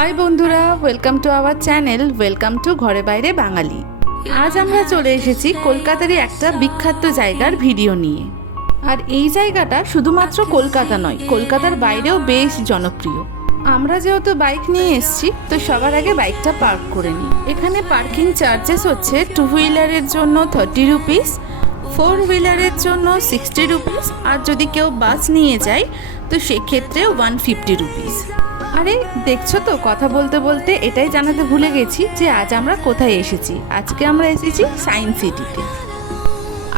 High বন্ধুরা, welcome to our channel, welcome to ঘরে বাইরে বাঙালি। আজ আমরা চলে এসেছি কলকাতারই একটা বিখ্যাত জায়গার ভিডিও নিয়ে। আর এই জায়গাটা শুধুমাত্র কলকাতা নয়, কলকাতার বাইরেও বেশ জনপ্রিয়। আমরা যেহেতু বাইক নিয়ে এসেছি, তো সবার আগে বাইকটা পার্ক করে নিই। এখানে পার্কিং চার্জেস হচ্ছে 2 হুইলারের জন্য 30 রুপিস, 4 হুইলারের জন্য 60 রুপিস, আর যদি কেউ বাস নিয়ে যায় তো সেক্ষেত্রে 150 রুপিস। আরে দেখছো তো, কথা বলতে বলতে এটাই জানাতে ভুলে গেছি যে আজ আমরা কোথায় এসেছি। আজকে আমরা এসেছি সায়েন্স সিটিতে।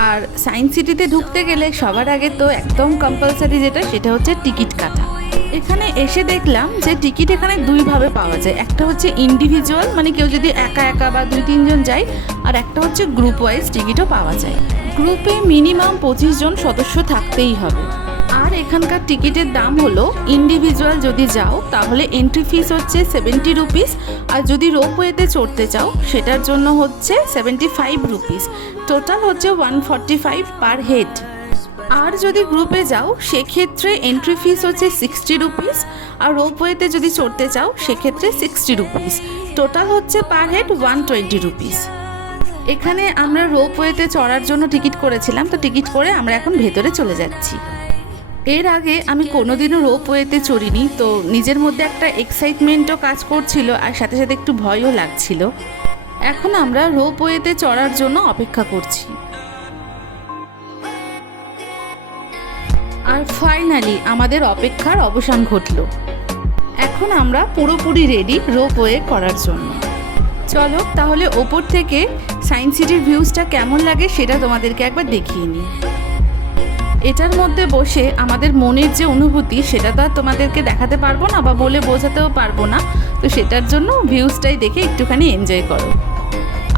আর সায়েন্স সিটিতে ঢুকতে গেলে সবার আগে তো একদম কম্পালসারি যেটা, সেটা হচ্ছে টিকিট কাটা। এখানে এসে দেখলাম যে টিকিট এখানে দুইভাবে পাওয়া যায়। একটা হচ্ছে ইন্ডিভিজুয়াল, মানে কেউ যদি একা একা বা 2-3 জন যায়, আর একটা হচ্ছে গ্রুপ ওয়াইজ টিকিটও পাওয়া যায়। গ্রুপে মিনিমাম 25 জন সদস্য থাকতেই হবে। আর এখানকার টিকিটের দাম হলো, ইন্ডিভিজুয়াল যদি যাও তাহলে এন্ট্রি ফিস হচ্ছে 70 রুপিস, আর যদি রোপওয়েতে চড়তে চাও সেটার জন্য হচ্ছে 75 রুপিস। টোটাল হচ্ছে 145 পার হেড। আর যদি গ্রুপে যাও সেক্ষেত্রে এন্ট্রি ফিস হচ্ছে 60 রুপিস, আর রোপওয়েতে যদি চড়তে চাও সেক্ষেত্রে 60 রুপিস। টোটাল হচ্ছে পার হেড 120 রুপিস। এখানে আমরা রোপওয়েতে চড়ার জন্য টিকিট করেছিলাম, তো টিকিট করে আমরা এখন ভেতরে চলে যাচ্ছি। এর আগে আমি কোনোদিনও রোপওয়েতে চড়িনি, তো নিজের মধ্যে একটা এক্সাইটমেন্টও কাজ করছিল, আর সাথে সাথে একটু ভয়ও লাগছিল। এখন আমরা রোপওয়েতে চড়ার জন্য অপেক্ষা করছি। আর ফাইনালি আমাদের অপেক্ষার অবসান ঘটল। এখন আমরা পুরোপুরি রেডি রোপওয়ে করার জন্য। চলো তাহলে ওপর থেকে সায়েন্স সিটির ভিউজটা কেমন লাগে সেটা তোমাদেরকে একবার দেখিয়ে নিই। এটার মধ্যে বসে আমাদের মনের যে অনুভূতি সেটা তো আর তোমাদেরকে দেখাতে পারবো না বা বলে বোঝাতেও পারবো না, তো সেটার জন্য ভিউজটাই দেখে একটুখানি এনজয় করো।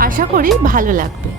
আশা করি ভালো লাগবে।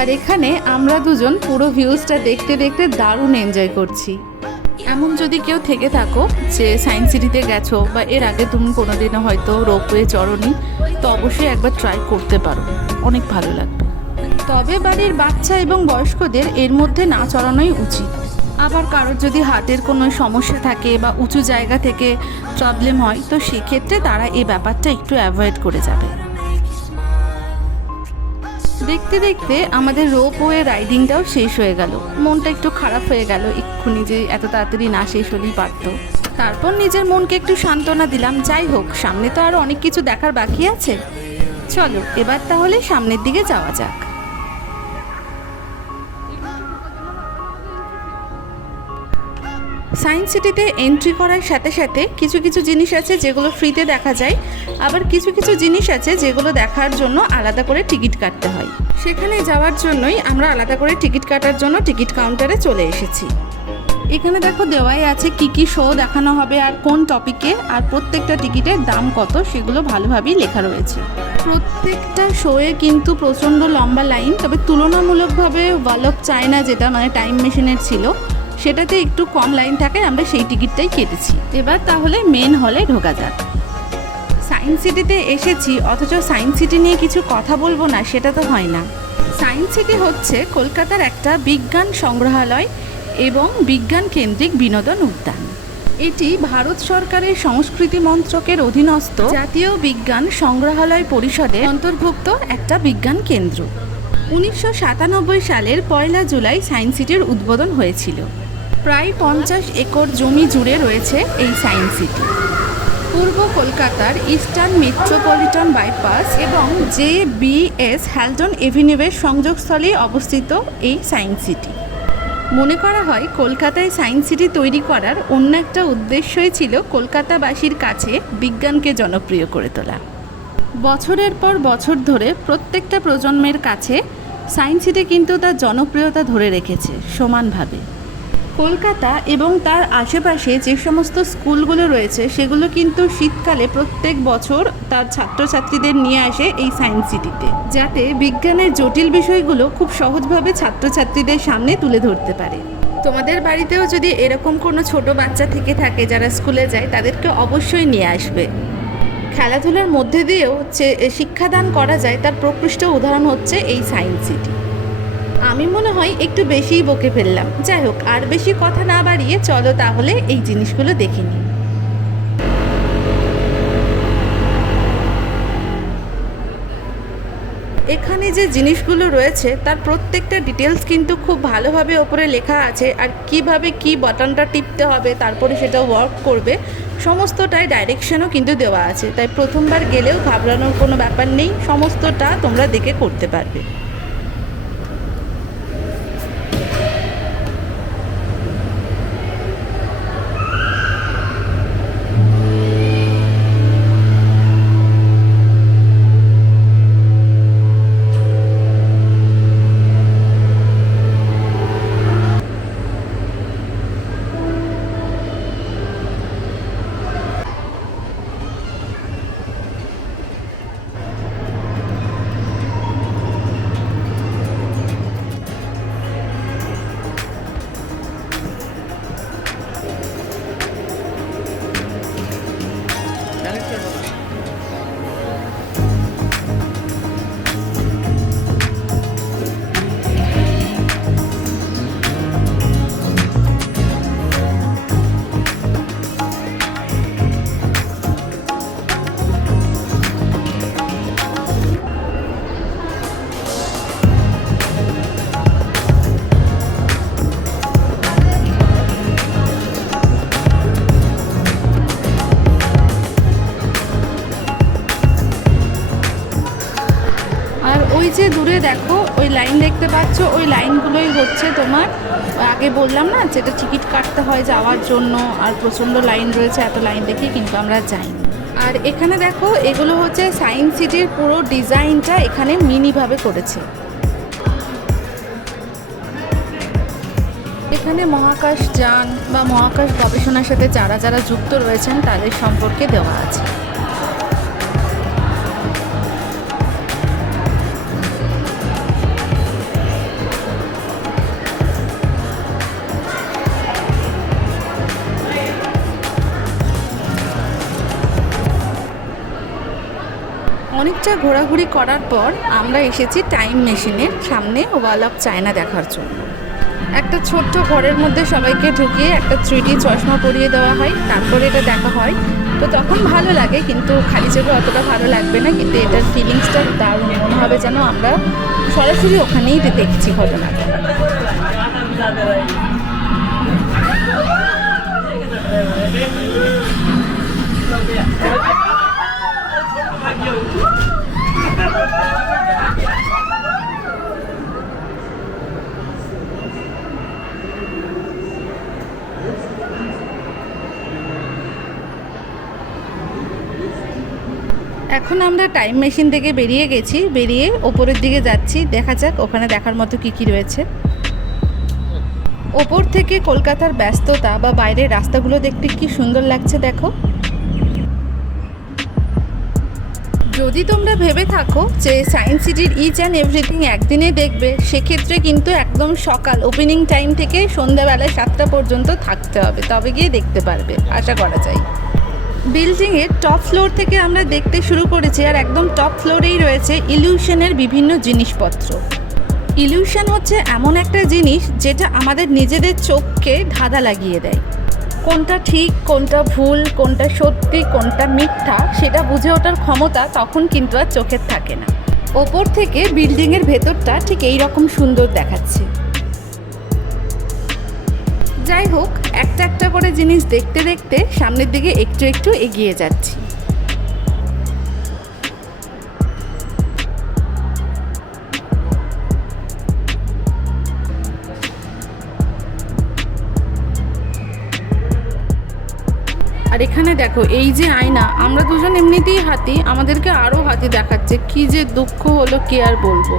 আর এখানে আমরা দুজন পুরো ভিউজটা দেখতে দেখতে দারুণ এনজয় করছি। এমন যদি কেউ থেকে থাকো যে সায়েন্স সিটিতে গেছো বা এর আগে তুমি কোনোদিনও হয়তো রোপওয়ে চড়োনি, তো অবশ্যই একবার ট্রাই করতে পারো, অনেক ভালো লাগবে। তবে বাড়ির বাচ্চা এবং বয়স্কদের এর মধ্যে না চড়ানোই উচিত। আবার কারোর যদি হার্টের কোনো সমস্যা থাকে বা উঁচু জায়গা থেকে প্রবলেম হয়, তো সেক্ষেত্রে তারা এই ব্যাপারটা একটু অ্যাভয়েড করে যাবে। দেখতে দেখতে আমাদের রোপওয়ে রাইডিংটাও শেষ হয়ে গেল। মনটা একটু খারাপ হয়ে গেল এক্ষুনি, যে এত তাড়াতাড়ি না শেষ হলেই পারতো। তারপর নিজের মনকে একটু সান্ত্বনা দিলাম, যাই হোক সামনে তো আরও অনেক কিছু দেখার বাকি আছে। চলো এবার তাহলে সামনের দিকে যাওয়া যাক। সায়েন্স সিটিতে এন্ট্রি করার সাথে সাথে কিছু কিছু জিনিস আছে যেগুলো ফ্রিতে দেখা যায়, আবার কিছু কিছু জিনিস আছে যেগুলো দেখার জন্য আলাদা করে টিকিট কাটতে হয়। সেখানে যাওয়ার জন্যই আমরা আলাদা করে টিকিট কাটার জন্য টিকিট কাউন্টারে চলে এসেছি। এখানে দেখো দেওয়াই আছে কি কি শো দেখানো হবে আর কোন টপিকে, আর প্রত্যেকটা টিকিটের দাম কত সেগুলো ভালোভাবেই লেখা রয়েছে। প্রত্যেকটা শোয়ে কিন্তু প্রচণ্ড লম্বা লাইন, তবে তুলনামূলকভাবে ওয়াল অফ চায়না যেটা মানে টাইম মেশিনের ছিল সেটাতে একটু কম লাইন থাকে, আমরা সেই টিকিটটাই কেটেছি। এবার তাহলে মেন হলে ঢোকা যাক। সায়েন্স সিটিতে এসেছি অথচ সায়েন্স সিটি নিয়ে কিছু কথা বলবো না, সেটা তো হয় না। সায়েন্স সিটি হচ্ছে কলকাতার একটা বিজ্ঞান সংগ্রহালয় এবং বিজ্ঞান কেন্দ্রিক বিনোদন উদ্যান। এটি ভারত সরকারের সংস্কৃতি মন্ত্রকের অধীনস্থ জাতীয় বিজ্ঞান সংগ্রহালয় পরিষদের অন্তর্ভুক্ত একটা বিজ্ঞান কেন্দ্র। 1997 সালের 1 জুলাই সায়েন্স সিটির উদ্বোধন হয়েছিল। প্রায় 50 একর জমি জুড়ে রয়েছে এই সায়েন্স সিটি। পূর্ব কলকাতার ইস্টার্ন মেট্রোপলিটন বাইপাস এবং JBS হ্যালটন এভিনিউয়ের সংযোগস্থলে অবস্থিত এই সায়েন্স সিটি। মনে করা হয় কলকাতায় সায়েন্স সিটি তৈরি করার অন্য একটা উদ্দেশ্যই ছিল কলকাতাবাসীর কাছে বিজ্ঞানকে জনপ্রিয় করে তোলা। বছরের পর বছর ধরে প্রত্যেকটা প্রজন্মের কাছে সায়েন্স সিটি কিন্তু তার জনপ্রিয়তা ধরে রেখেছে সমানভাবে। কলকাতা এবং তার আশেপাশে যে সমস্ত স্কুলগুলো রয়েছে সেগুলো কিন্তু শীতকালে প্রত্যেক বছর তার ছাত্রছাত্রীদের নিয়ে আসে এই সায়েন্স সিটিতে, যাতে বিজ্ঞানের জটিল বিষয়গুলো খুব সহজভাবে ছাত্রছাত্রীদের সামনে তুলে ধরতে পারে। তোমাদের বাড়িতেও যদি এরকম কোনো ছোট বাচ্চা থেকে থাকে যারা স্কুলে যায়, তাদেরকে অবশ্যই নিয়ে আসবে। খেলাধুলার মধ্যে দিয়েও শিক্ষাদান করা যায় তার প্রকৃষ্ট উদাহরণ হচ্ছে এই সায়েন্স সিটি। আমি মনে হয় একটু বেশিই বকে ফেললাম। যাই হোক, আর বেশি কথা না বাড়িয়ে চলো তাহলে এই জিনিসগুলো দেখে নিই। এখানে যে জিনিসগুলো রয়েছে তার প্রত্যেকটা ডিটেলস কিন্তু খুব ভালোভাবে ওপরে লেখা আছে, আর কিভাবে কি বাটনটা টিপতে হবে তারপরে সেটা ওয়ার্ক করবে সমস্তটাই ডাইরেকশনও কিন্তু দেওয়া আছে। তাই প্রথমবার গেলেও ঘাবড়ানোর কোনো ব্যাপার নেই, সমস্তটা তোমরা দেখে করতে পারবে। ওই যে দূরে দেখো ওই লাইন দেখতে পাচ্ছ, ওই লাইনগুলোই হচ্ছে তোমার, আগে বললাম না যেটা টিকিট কাটতে হয় যাওয়ার জন্য, আর প্রচণ্ড লাইন রয়েছে, এত লাইন দেখে কিন্তু আমরা যাইনি। আর এখানে দেখো এগুলো হচ্ছে সায়েন্স সিটির পুরো ডিজাইনটা এখানে মিনিভাবে করেছে। এখানে মহাকাশ যান বা মহাকাশ গবেষণার সাথে যারা যারা যুক্ত রয়েছেন তাদের সম্পর্কে দেওয়া আছে। অনেকটা ঘোরাঘুরি করার পর আমরা এসেছি টাইম মেশিনের সামনে ওয়াল অফ চায়না দেখার জন্য। একটা ছোট্ট ঘরের মধ্যে সবাইকে ঢুকিয়ে একটা 3D চশমা পরিয়ে দেওয়া হয়, তারপরে এটা দেখা হয়। তো তখন ভালো লাগে, কিন্তু খালি চোখে অতটা ভালো লাগবে না, কিন্তু এটার ফিলিংসটা দারুণ, মনে হবে যেন আমরা সরাসরি ওখানেই দেখছি ঘটনাটা। এখন আমরা টাইম মেশিন থেকে বেরিয়ে গেছি, বেরিয়ে ওপরের দিকে যাচ্ছি, দেখা যাক ওখানে দেখার মতো কী কী রয়েছে। ওপর থেকে কলকাতার ব্যস্ততা বা বাইরের রাস্তাগুলো দেখতে কি সুন্দর লাগছে দেখো। যদি তোমরা ভেবে থাকো যে সায়েন্স সিটির ইচ অ্যান্ড এভরিথিং একদিনে দেখবে, সেক্ষেত্রে কিন্তু একদম সকাল ওপেনিং টাইম থেকে সন্ধ্যাবেলায় 7টা পর্যন্ত থাকতে হবে, তবে গিয়ে দেখতে পারবে, আশা করা যায়। বিল্ডিংয়ের টপ ফ্লোর থেকে আমরা দেখতে শুরু করেছি, আর একদম টপ ফ্লোরেই রয়েছে ইলিউশনের বিভিন্ন জিনিসপত্র। ইলিউশন হচ্ছে এমন একটা জিনিস যেটা আমাদের নিজেদের চোখকে ধাঁধা লাগিয়ে দেয়। কোনটা ঠিক, কোনটা ভুল, কোনটা সত্যি, কোনটা মিথ্যা, সেটা বুঝে ওঠার ক্ষমতা তখন কিন্তু আর চোখের থাকে না। ওপর থেকে বিল্ডিংয়ের ভেতরটা ঠিক এই রকম সুন্দর দেখাচ্ছে। যাই হোক, একটা একটা করে জিনিস দেখতে দেখতে সামনের দিকে একটু একটু এগিয়ে যাচ্ছি। আর এখানে দেখো, এই যে আয়না, আমরা দুজন এমনিতেই হাতি, আমাদেরকে আরও হাতি দেখাচ্ছে। কি যে দুঃখ হলো, কি আর বলবো।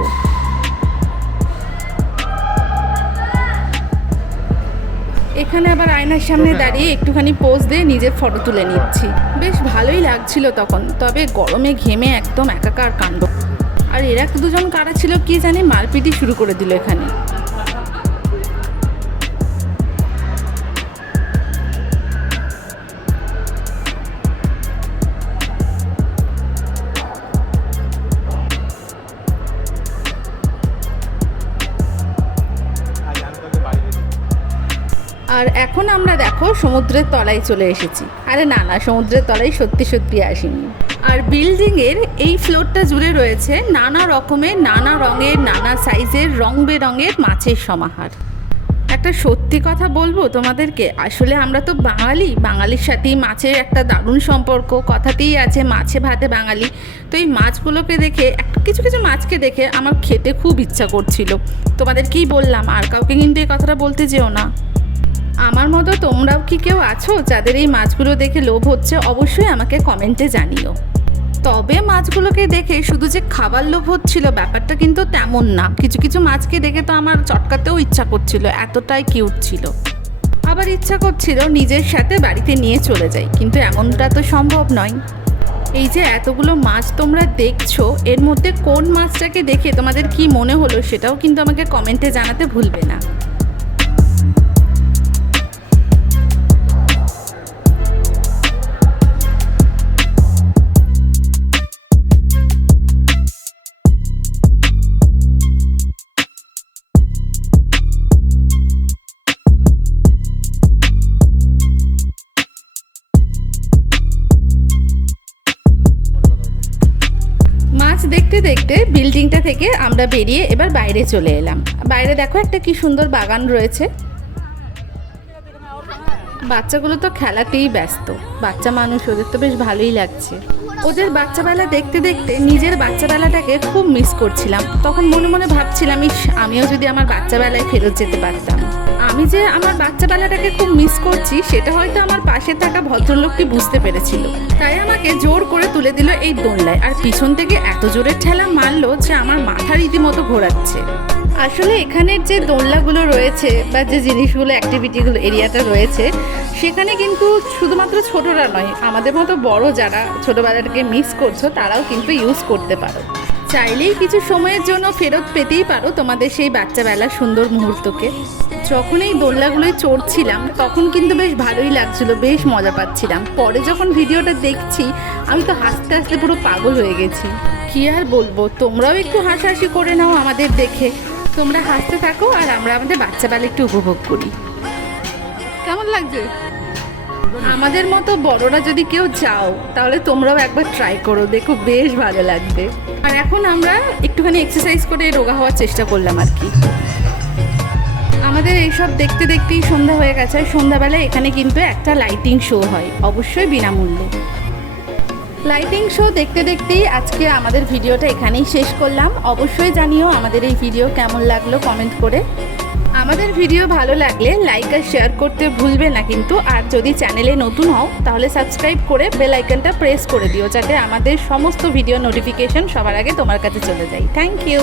এখানে আবার আয়নার সামনে দাঁড়িয়ে একটুখানি পোজ দিয়ে নিজের ফটো তুলে নিচ্ছি। বেশ ভালোই লাগছিল তখন, তবে গরমে ঘেমে একদম একাকার কাণ্ড। আর এরা দুজন কারা ছিল কি জানি, মারপিটি শুরু করে দিল এখানে। আর এখন আমরা দেখো সমুদ্রের তলায় চলে এসেছি। আরে না না, সমুদ্রের তলায় সত্যি সত্যি আসিনি। আর বিল্ডিংয়ের এই ফ্লোরটা জুড়ে রয়েছে নানা রকমের, নানা রঙের, নানা সাইজের, রং বেরঙের মাছের সমাহার। একটা সত্যি কথা বলবো তোমাদেরকে, আসলে আমরা তো বাঙালি, বাঙালির সাথেই মাছের একটা দারুণ সম্পর্ক, কথাতেই আছে মাছে ভাতে বাঙালি। তো এই মাছগুলোকে দেখে, কিছু কিছু মাছকে দেখে আমার খেতে খুব ইচ্ছা করছিল। তোমাদেরকেই বললাম, আর কাউকে কিন্তু এই কথাটা বলতে যেও না। আমার মতো তোমরাও কি কেউ আছো যাদের এই মাছগুলো দেখে লোভ হচ্ছে? অবশ্যই আমাকে কমেন্টে জানিও। তবে মাছগুলোকে দেখে শুধু যে খাবার লোভ হচ্ছিল ব্যাপারটা কিন্তু তেমন না। কিছু কিছু মাছকে দেখে তো আমার চটকাতেও ইচ্ছা করছিল, এতটাই কিউট ছিল। আবার ইচ্ছা করছিল নিজের সাথে বাড়িতে নিয়ে চলে যাই, কিন্তু এমনটা তো সম্ভব নয়। এই যে এতগুলো মাছ তোমরা দেখছো, এর মধ্যে কোন মাছটাকে দেখে তোমাদের কি মনে হলো সেটাও কিন্তু আমাকে কমেন্টে জানাতে ভুলবে না। দেখতে দেখতে বিল্ডিংটা থেকে আমরা বেরিয়ে এবার বাইরে চলে এলাম। বাইরে দেখো একটা কি সুন্দর বাগান রয়েছে। বাচ্চাগুলো তো খেলাতেই ব্যস্ত, বাচ্চা মানুষ, ওদের তো বেশ ভালোই লাগছে। ওদের বাচ্চাবেলা দেখতে দেখতে নিজের বাচ্চাবেলাটাকে খুব মিস করছিলাম। তখন মনে মনে ভাবছিলাম, আমিও যদি আমার বাচ্চাবেলায় ফেরত যেতে পারতাম। আমি যে আমার বাচ্চাবেলাটাকে খুব মিস করছি সেটা হয়তো আমার পাশে থাকা ভদ্রলোকটি বুঝতে পেরেছিল, তাই আমাকে জোর করে তুলে দিল এই দোলনায়। আর পিছন থেকে এত জোরে ঠেলা মারলো যে আমার মাথা রীতিমতো ঘোরাচ্ছে। আসলে এখানের যে দোলনাগুলো রয়েছে বা যে জিনিসগুলো, অ্যাক্টিভিটিগুলো, এরিয়াটা রয়েছে, সেখানে কিন্তু শুধুমাত্র ছোটরা নয়, আমাদের মতো বড় যারা ছোটোবেলাটাকে মিস করছো তারাও কিন্তু ইউজ করতে পারো। চাইলেই কিছু সময়ের জন্য ফেরত পেতেই পারো তোমাদের সেই বাচ্চাবেলার সুন্দর মুহূর্তকে। যখন এই দোলনাগুলোয় চড়ছিলাম তখন কিন্তু বেশ ভালোই লাগছিল, বেশ মজা পাচ্ছিলাম। পরে যখন ভিডিওটা দেখছি আমি তো হাসতে হাসতে পুরো পাগল হয়ে গেছি। কি আর বলবো, তোমরাও একটু হাসাহাসি করে নাও আমাদের দেখে। তোমরা হাসতে থাকো আর আমরা আমাদের বাচ্চাবেলা একটু উপভোগ করি। কেমন লাগছে? আমাদের মতো বড়রা যদি কেউ যাও তাহলে তোমরাও একবার ট্রাই করো, দেখো বেশ ভালো লাগবে। আর এখন আমরা একটুখানি এক্সারসাইজ করে রোগা হওয়ার চেষ্টা করলাম আর কি। আমাদের এইসব দেখতে দেখতেই সন্ধ্যা হয়ে গেছে। সন্ধ্যাবেলায় এখানে কিন্তু একটা লাইটিং শো হয়, অবশ্যই বিনামূল্যে। লাইটিং শো দেখতে দেখতেই আজকে আমাদের ভিডিওটা এখানেই শেষ করলাম। অবশ্যই জানিও আমাদের এই ভিডিও কেমন লাগলো কমেন্ট করে। আমাদের ভিডিও ভালো লাগলে লাইক আর শেয়ার করতে ভুলবে না কিন্তু। আর যদি চ্যানেলে নতুন হও তাহলে সাবস্ক্রাইব করে বেল আইকনটা প্রেস করে দিও, যাতে আমাদের সমস্ত ভিডিও নোটিফিকেশন সবার আগে তোমার কাছে চলে যায়। Thank you.